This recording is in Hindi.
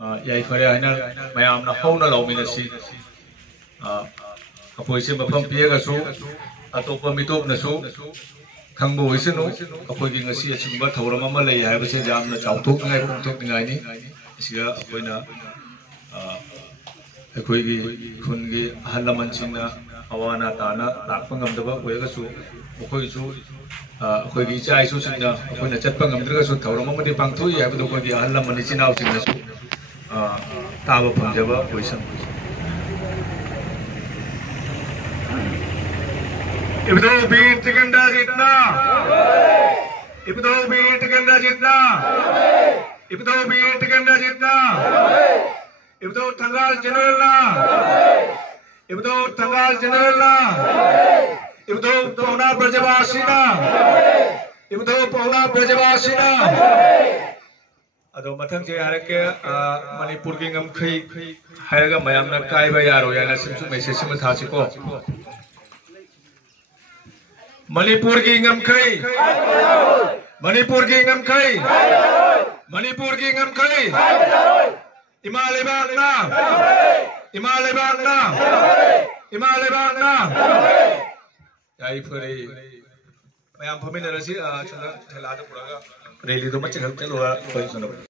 याई फरे हाइना मयामना हौना लौमिनसी अखोइसे मफम पियगसु अतोप मिटोपनसु खंगबो होइसनु अखोइगी ngasi असिगुम्बा थौरम अमा लई हाइबसे जामना चाउथोकनाय पुंथोकनायनि सिगा अखोइना अखोइगी खुनगी अहल लमनसिंगना अवाना ताना लाक्पा ngamdaba ओइगसु अखोइसु अखोइगी इचाइसु सिंगना अखोइना चटपा ngamद्रगसु थौरम अमदि पांथोइ हाइबदो अखोइगी अहल लमन इचिनाव सिंगनासु ताबा फंजबा ओइसन इब्दो बीर टिकंडा जितना इब्दो बीर टिकंडा जितना इब्दो बीर टिकंडा जितना इब्दो थंगाल जनरलना इब्दो थंगाल जनरलना इब्दो पौना ब्रजवासीना इब्दो पौना ब्रजवासीना अदो मथंग जे हारके मणिपुर की ngमखै हायरगा मयामना कायबा यारो याना सिमसु मेसेज सिम थासिको मणिपुर की ngमखै मणिपुर की ngमखै मणिपुर की ngमखै इमाले बागना इमाले बागना इमाले बागना याई फरे मयाम फमिनरसी चला ठेलादो पुरागा रेली दो मच चल चलो कोई सुनो